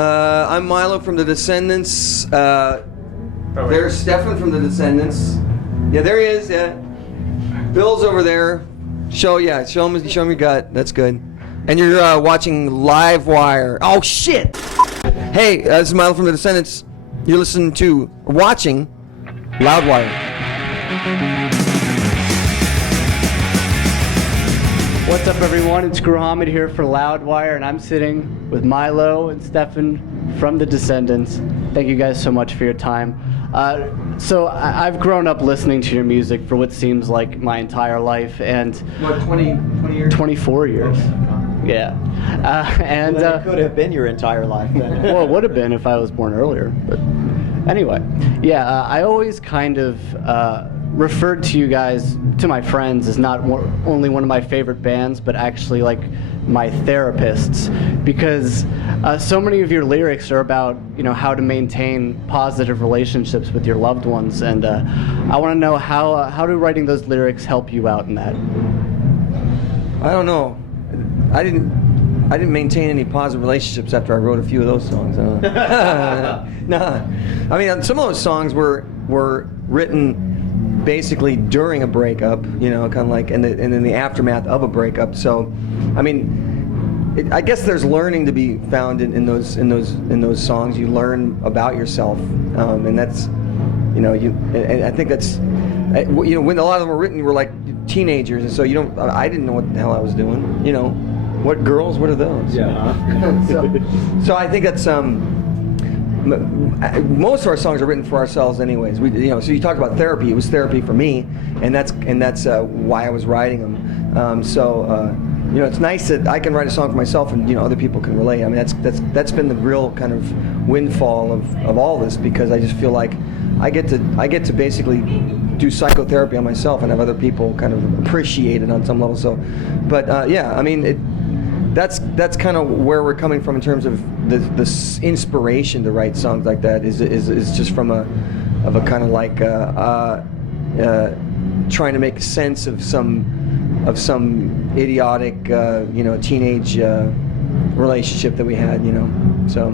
I'm Milo from the Descendents. There's Stefan from the Descendants. Yeah, there he is. Yeah. Bill's over there. Show him your gut. That's good. And you're watching Loudwire. Oh shit! Hey, this is Milo from the Descendants. You're watching Loudwire. What's up, everyone? It's Hamid here for Loudwire, and I'm sitting with Milo and Stefan from the Descendents. Thank you guys so much for your time. So I've grown up listening to your music for what seems like my entire life, and What, 20 years? 24 years. Yeah. It could have been your entire life then. Well, it would have been if I was born earlier. But anyway, yeah, I always kind of referred to you guys, to my friends, as not only one of my favorite bands, but actually like my therapists, because so many of your lyrics are about, how to maintain positive relationships with your loved ones, and I want to know how do writing those lyrics help you out in that? I don't know. I didn't maintain any positive relationships after I wrote a few of those songs. Nah. I mean, some of those songs were written basically during a breakup, kind of like, and in the aftermath of a breakup. So, I mean, I guess there's learning to be found in those songs. You learn about yourself, and that's, and I think that's, when a lot of them were written, you were like teenagers, and so I didn't know what the hell I was doing. What girls? What are those? Yeah. So I think that's most of our songs are written for ourselves, anyways. So you talked about therapy. It was therapy for me, and that's why I was writing them. It's nice that I can write a song for myself, and other people can relate. I mean, that's been the real kind of windfall of all this, because I just feel like I get to basically do psychotherapy on myself and have other people kind of appreciate it on some level. So, but yeah, I mean, that's kind of where we're coming from in terms of the inspiration to write songs like that is just from a kind of like trying to make sense of some idiotic teenage relationship that we had, so.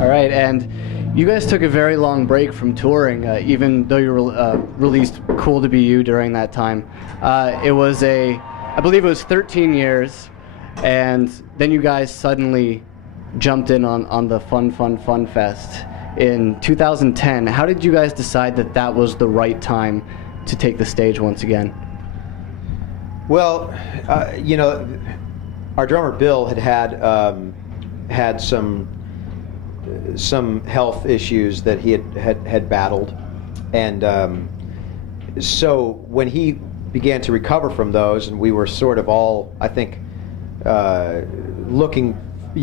All right, and you guys took a very long break from touring, even though you released Cool to Be You during that time. I believe it was 13 years, and then you guys suddenly jumped in on the Fun Fest in 2010. How did you guys decide that was the right time to take the stage once again? Well, our drummer Bill had some health issues that he had battled, and so when he began to recover from those, and we were sort of all, I think, we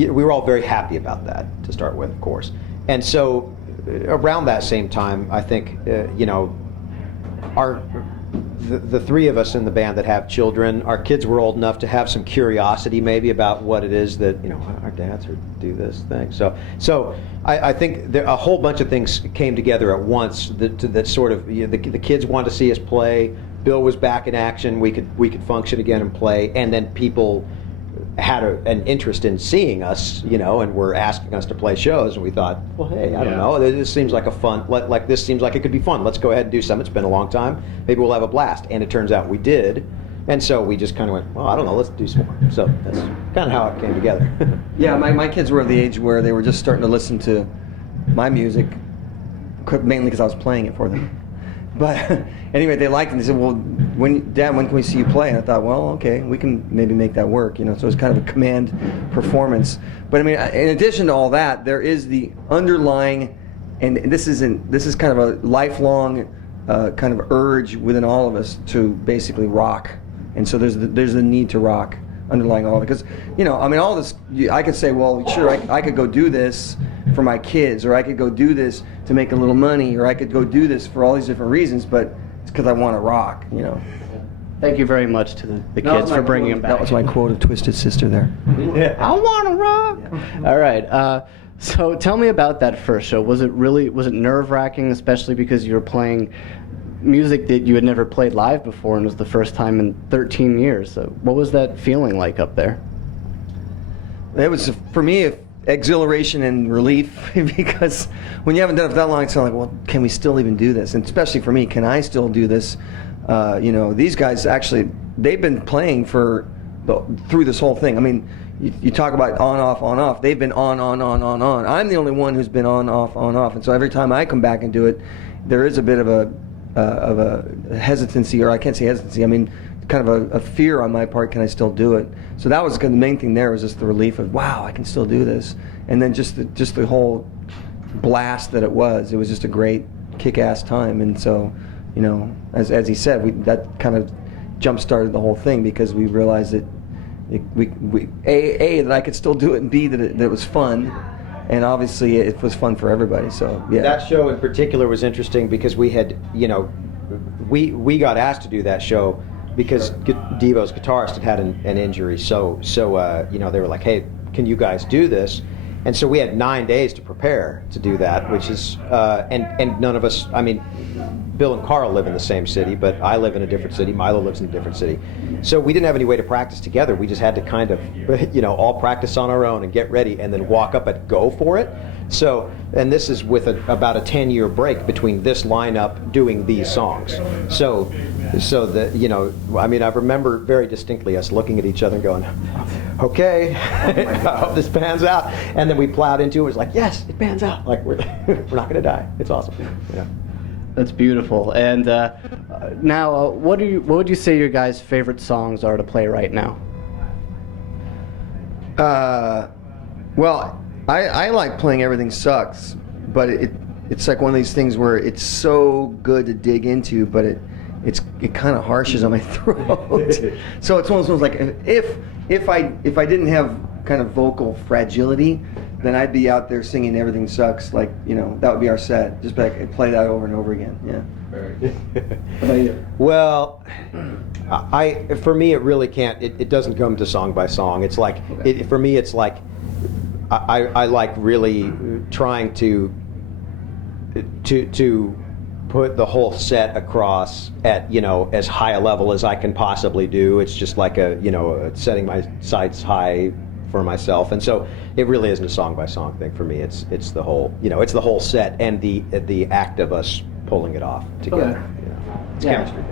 were all very happy about that to start with, of course. And so around that same time, I think, the three of us in the band that have children, our kids were old enough to have some curiosity maybe about what it is that, our dads do this thing. So I think a whole bunch of things came together at once that sort of, the kids wanted to see us play. Bill was back in action. We could function again and play, and then people had an interest in seeing us, and were asking us to play shows, and we thought, well, hey, I don't know, this seems like this seems like it could be fun. Let's go ahead and do some. It's been a long time. Maybe we'll have a blast. And it turns out we did, and so we just kind of went, well, I don't know, let's do some more. So that's kind of how it came together. Yeah, my kids were of the age where they were just starting to listen to my music, mainly because I was playing it for them. But anyway, they liked it. They said, well, Dad, when can we see you play? And I thought, well, okay, we can maybe make that work. So it was kind of a command performance. But I mean, in addition to all that, there is the underlying, and this is kind of a lifelong kind of urge within all of us to basically rock. And so there's the need to rock underlying all of it. Because, I mean, all this, I could say, well, sure, I could go do this for my kids, or I could go do this to make a little money, or I could go do this for all these different reasons, but it's because I want to rock, Thank you very much to the kids for bringing them back. That was my quote of Twisted Sister there. Yeah. I want to rock! Yeah. All right, so tell me about that first show. Was it nerve-wracking, especially because you were playing music that you had never played live before, and it was the first time in 13 years. So what was that feeling like up there? It was, for me, exhilaration and relief because when you haven't done it for that long, it's kind of like, well, can we still even do this? And especially for me, can I still do this? These guys actually, they've been playing through this whole thing. I mean, you talk about on, off. They've been on. I'm the only one who's been on, off. And so every time I come back and do it, there is a bit of a hesitancy, or I can't say hesitancy, I mean, kind of a fear on my part, can I still do it? So that was the main thing there, was just the relief of, wow, I can still do this. And then just the whole blast that it was just a great kick-ass time. And so, as he said, that kind of jump-started the whole thing, because we realized that that I could still do it, and B, that it was fun. And obviously it was fun for everybody, so yeah. That show in particular was interesting because we had, we got asked to do that show because Devo's guitarist had an injury. So they were like, hey, can you guys do this? And so we had 9 days to prepare to do that, which is, and none of us, I mean, Bill and Carl live in the same city, but I live in a different city, Milo lives in a different city. So we didn't have any way to practice together. We just had to kind of, all practice on our own and get ready and then walk up and go for it. So, and this is with about a 10-year break between this lineup doing these songs. So that, I mean, I remember very distinctly us looking at each other and going, okay, I hope this pans out. And then we plowed into it. It was like, yes, it pans out. Like, we're not going to die. It's awesome. Yeah. That's beautiful. And now, what would you say your guys' favorite songs are to play right now? Well, I like playing Everything Sucks, but it's like one of these things where it's so good to dig into, but it kind of harshes on my throat. So it's one of those ones like, if I didn't have kind of vocal fragility, then I'd be out there singing Everything Sucks, like, that would be our set. Just like play that over and over again. Yeah. Well, for me, it really can't. It doesn't come to song by song. It's like, for me, it's like I like really trying to put the whole set across at as high a level as I can possibly do. It's just like setting my sights high for myself, and so it really isn't a song by song thing for me. It's the whole it's the whole set and the act of us pulling it off together. It's chemistry.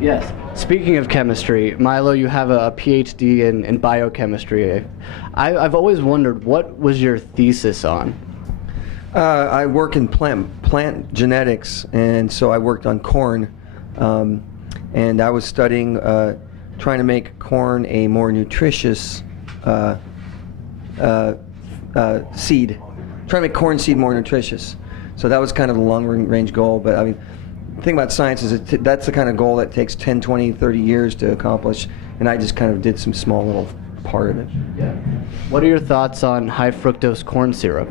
Yes. Speaking of chemistry, Milo, you have a PhD in biochemistry. I've always wondered, what was your thesis on? I work in plant genetics, and so I worked on corn, and I was studying trying to make corn a more nutritious seed, trying to make corn seed more nutritious. So that was kind of the long-range goal. But I mean, the thing about science is that's the kind of goal that takes 10, 20, 30 years to accomplish, and I just kind of did some small little part of it. Yeah. What are your thoughts on high fructose corn syrup?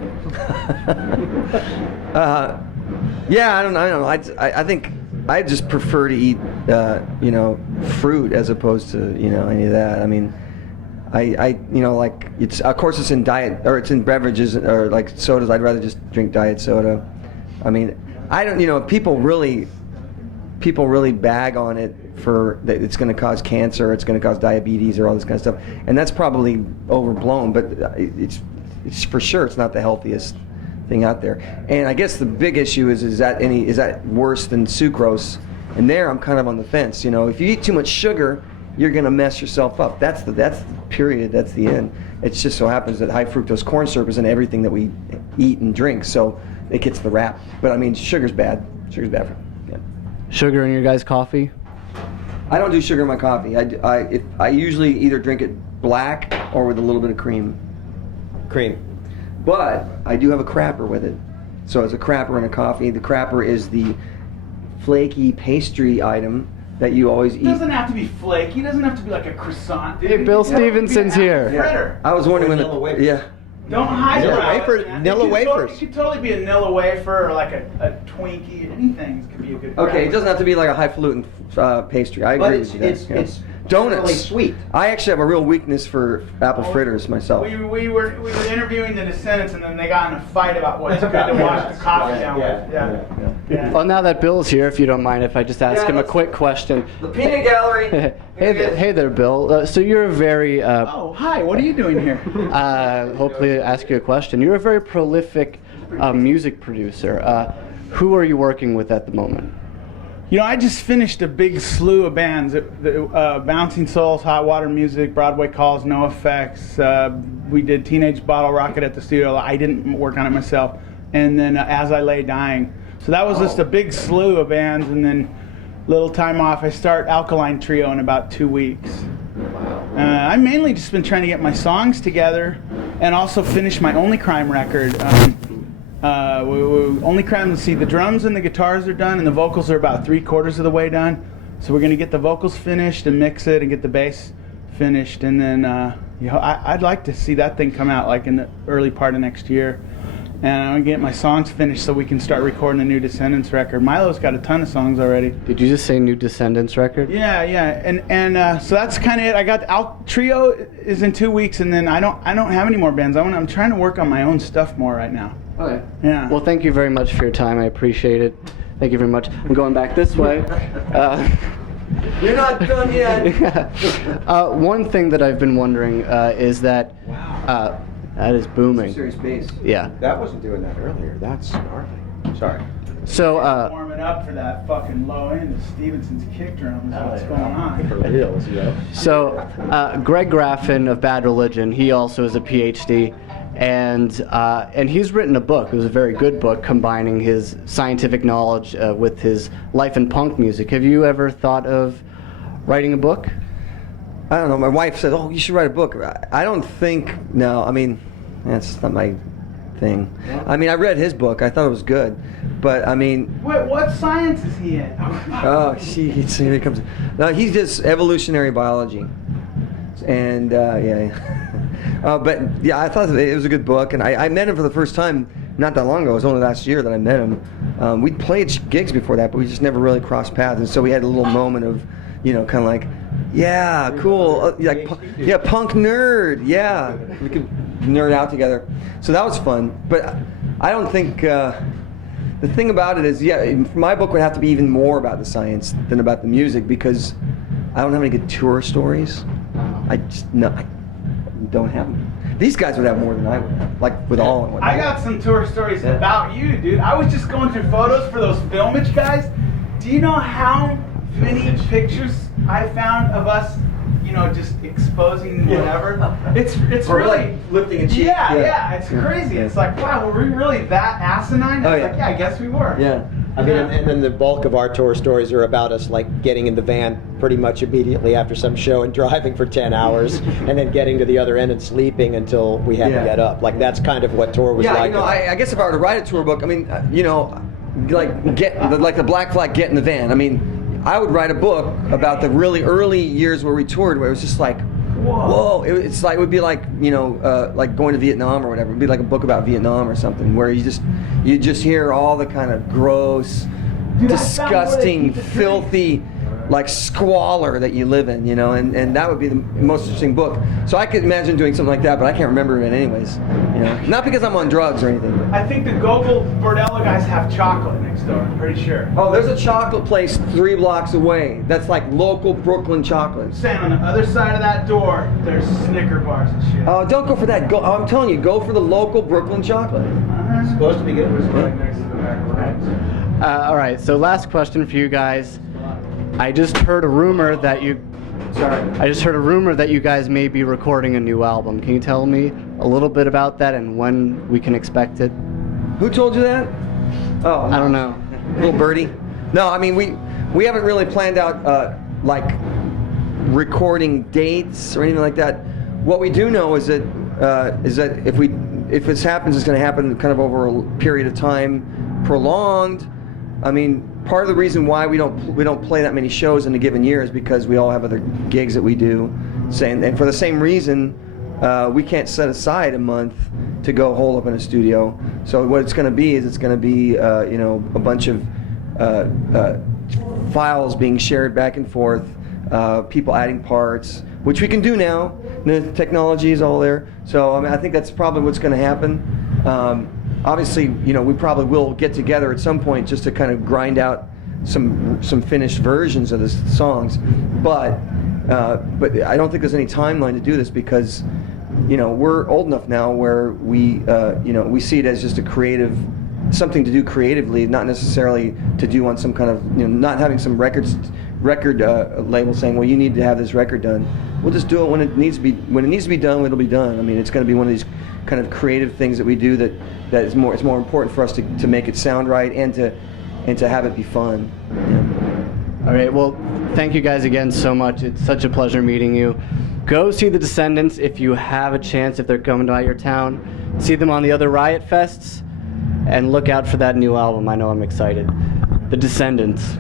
Yeah, I don't know. I think I just prefer to eat, fruit as opposed to, any of that. I mean, like it's, of course it's in diet, or it's in beverages, or like sodas. I'd rather just drink diet soda. I mean, I don't, people really bag on it for that it's going to cause cancer, it's going to cause diabetes, or all this kind of stuff, and that's probably overblown. But it's for sure it's not the healthiest thing out there. And I guess the big issue is that worse than sucrose? And there I'm kind of on the fence. If you eat too much sugar, you're going to mess yourself up. That's the period. That's the end. It just so happens that high fructose corn syrup is in everything that we eat and drink, so it gets the rap. But I mean, sugar's bad. Sugar's bad for Sugar in your guys' coffee? I don't do sugar in my coffee. I usually either drink it black or with a little bit of cream. But I do have a crapper with it. So it's a crapper in a coffee. The crapper is the flaky pastry item that you always eat. It doesn't have to be flaky. It doesn't have to be like a croissant. Hey, Bill Stevenson's here. Yeah. I was wondering Don't hide Nilla wafers. It could totally be a Nilla wafer or like a Twinkie. Anything could be a good. Okay, it doesn't have to be like a highfalutin pastry. I agree with that. Donuts. Really sweet. I actually have a real weakness for apple fritters myself. We were interviewing the Descendents, and then they got in a fight about what's good to wash the coffee down with. Yeah. Well, now that Bill's here, if you don't mind, if I just ask him a quick question. The peanut gallery. Hey there, Bill. So you're a very Oh, hi. What are you doing here? hopefully ask you a question. You're a very prolific music producer. Who are you working with at the moment? You know, I just finished a big slew of bands. Bouncing Souls, Hot Water Music, Broadway Calls, No Effects. We did Teenage Bottle Rocket at the studio. I didn't work on it myself. And then As I Lay Dying. So that was just a big slew of bands. And then little time off. I start Alkaline Trio in about 2 weeks. I mainly just been trying to get my songs together and also finish my Only Crime record. Only Crime, let's see, the drums and the guitars are done and the vocals are about 3/4 of the way done. So we're going to get the vocals finished and mix it and get the bass finished. And then, I'd like to see that thing come out like in the early part of next year. And I'm going to get my songs finished so we can start recording the new Descendents record. Milo's got a ton of songs already. Did you just say new Descendents record? Yeah. And so that's kind of it. I got Trio is in 2 weeks, and then I don't have any more bands. I'm trying to work on my own stuff more right now. Okay. Yeah. Well, thank you very much for your time. I appreciate it. Thank you very much. I'm going back this way. You're not done yet. One thing that I've been wondering is that that is booming. Serious bass. Yeah. That wasn't doing that earlier. That's gnarly. Sorry. So, Warming up for that fucking low end of Stevenson's kick drum is what's going on. For reals, yo. So Greg Graffin of Bad Religion, he also is a PhD, and he's written a book. It was a very good book combining his scientific knowledge with his life and punk music. Have you ever thought of writing a book? I don't know. My wife said, "Oh, you should write a book." I don't think. No, I mean, that's not my thing. I mean, I read his book. I thought it was good, but I mean. Wait, what science is he in? Oh, here he comes. No, he's just evolutionary biology, and but yeah, I thought it was a good book, and I met him for the first time not that long ago. It was only last year that I met him. We'd played gigs before that, but we just never really crossed paths, and so we had a little moment of, kind of like. Yeah, cool. Punk nerd. Yeah, we could nerd out together. So that was fun. But I don't think the thing about it is, my book would have to be even more about the science than about the music because I don't have any good tour stories. I don't have them. These guys would have more than I would have, like with all and whatnot. I got some tour stories about you, dude. I was just going through photos for those Filmage guys. Do you know how many pictures I found of us, just exposing whatever? It's Or really like lifting a cheek. Yeah, it's crazy. It's like, wow, were we really that asinine? Oh, It's yeah. like, yeah, I guess we were. Yeah. I mean, and then the bulk of our tour stories are about us like getting in the van pretty much immediately after some show and driving for 10 hours and then getting to the other end and sleeping until we had to get up. Like that's kind of what tour was like. I guess if I were to write a tour book, I mean, like the Black Flag, get in the van. I mean, I would write a book about the really early years where we toured, where it was just like, whoa. It would be like, like going to Vietnam or whatever. It'd be like a book about Vietnam or something, where you just hear all the kind of gross, disgusting, filthy, like squalor that you live in, and that would be the most interesting book. So I could imagine doing something like that, but I can't remember it anyways. Not because I'm on drugs or anything. But. I think the Gogol Bordello guys have chocolate next door, I'm pretty sure. Oh, there's a chocolate place 3 blocks away. That's like local Brooklyn chocolate. Saying on the other side of that door, there's Snicker bars and shit. Oh, don't go for that. I'm telling you, go for the local Brooklyn chocolate. It's supposed to be good. All right, so last question for you guys. I just heard a rumor that you guys may be recording a new album. Can you tell me a little bit about that and when we can expect it? Who told you that? Oh, I don't know. Little birdie. No, I mean we haven't really planned out like recording dates or anything like that. What we do know is that if this happens, it's going to happen kind of over a period of time, prolonged. I mean, part of the reason why we don't play that many shows in a given year is because we all have other gigs that we do, and for the same reason, we can't set aside a month to go hole up in a studio. So what it's going to be is a bunch of files being shared back and forth people adding parts, which we can do now. The technology is all there. So I think that's probably what's going to happen. Obviously, we probably will get together at some point just to kind of grind out some finished versions of the songs, but I don't think there's any timeline to do this because we're old enough now where we see it as just something to do creatively, not necessarily to do on some kind of not having some record label saying, well, you need to have this record done. We'll just do it when it needs to be done. It'll be done. I mean, it's going to be one of these kind of creative things that we do that is more. It's more important for us to make it sound right and to have it be fun. Yeah. All right. Well, thank you guys again so much. It's such a pleasure meeting you. Go see the Descendents if you have a chance. If they're coming to your town, see them on the other Riot Fests, and look out for that new album. I know I'm excited. The Descendants.